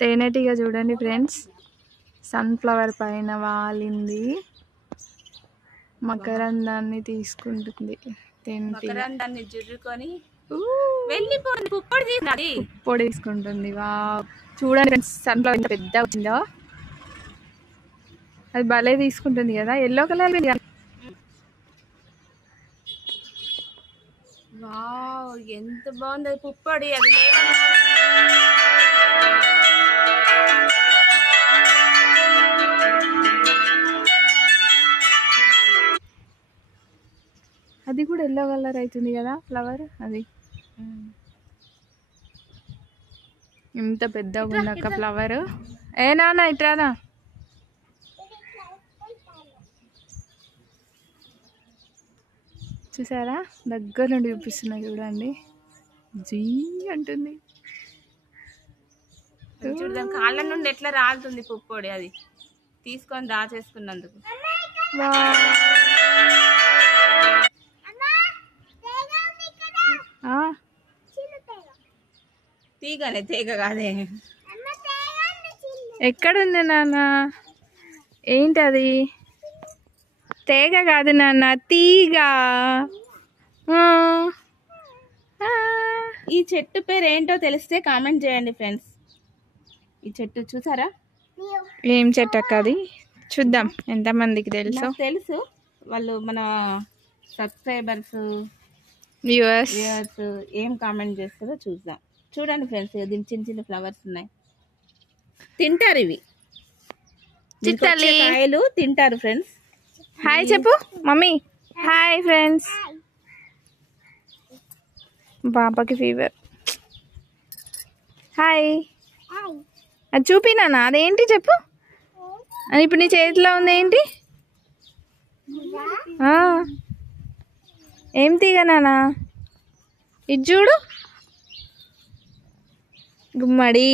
తేనెటీగ చూడండి friends, sunflower పైన వాలింది, మకరందాన్ని తీసుకుంటుంది. మకరందాన్ని జుర్రుకొని పొడి తీసుకుంటుంది. వా చూడండి ఫ్రెండ్స్, సన్ఫ్లవర్ ఎంత పెద్ద వచ్చిందో, అది భలే తీసుకుంటుంది కదా, ఎల్లో కలర్. వావ్, ఎంత బాగుంది అది పుప్పొడి. అది అది కూడా ఎల్లో కలర్ అవుతుంది కదా ఫ్లవర్. అది ఎంత పెద్దగా ఉందక్క ఫ్లవర్. ఏ నాన్న ఇట్రానా, చూసారా, దగ్గర నుండి చూపిస్తున్నా చూడండి. జీ అంటుంది. చూడదాం కాళ్ళ నుండి ఎట్లా రాలుతుంది పుప్పొడి, అది తీసుకొని దాచేసుకున్నందుకు. తీగనే, తీగ కాదే. ఎక్కడుంది నాన్న? ఏంటి అది? తీగ కాదు నాన్న, తీగ. ఈ చెట్టు పేరు ఏంటో తెలిస్తే కామెంట్ చేయండి ఫ్రెండ్స్. ఈ చెట్టు చూసారా? ఏం చెట్టు అక్క అది? చూద్దాం ఎంతమందికి తెలుసు. తెలుసు, వాళ్ళు మన సబ్స్క్రైబర్స్, వ్యూవర్స్ ఏం కామెంట్ చేస్తారో చూద్దాం. చూడండి ఫ్రెండ్స్, దీని చిన్న చిన్న ఫ్లవర్స్ ఉన్నాయి. తింటారు ఇవి, కాయలు తింటారు ఫ్రెండ్స్. హాయ్ చెప్పు మమ్మీ. Hi friends. పాపకి ఫీవర్. హాయ్. అది చూపినా, అదేంటి చెప్పు. అది ఇప్పుడు నీ చేతిలో ఉంది ఏంటి? ఏం తీగ నానా? ఇది చూడు, గుమ్మడి.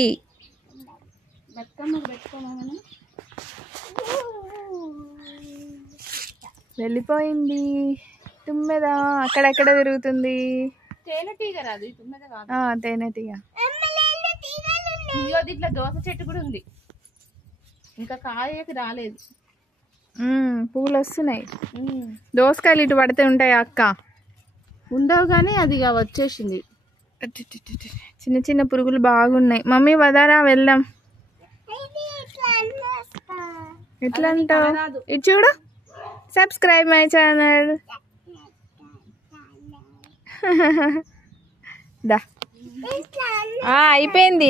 వెళ్ళిపోయింది తుమ్మెద. అక్కడెక్కడ తిరుగుతుంది. తేనెటీగ రాదు, తుమ్మెద కాదు. తేనెటీగ. ఇట్లా దోస చెట్టు కూడా ఉంది, ఇంకా కాయకి రాలేదు. పూలు వస్తున్నాయి. దోసకాయలు ఇటు పడితే ఉంటాయి అక్క? ఉండవు కానీ అది వచ్చేసింది. చిన్న చిన్న పురుగులు బాగున్నాయి. మమ్మీ వదారా వెళ్దాం. ఎట్లా అంటావు? ఇది చూడు, సబ్స్క్రైబ్ మై ఛానల్. దా అయిపోయింది.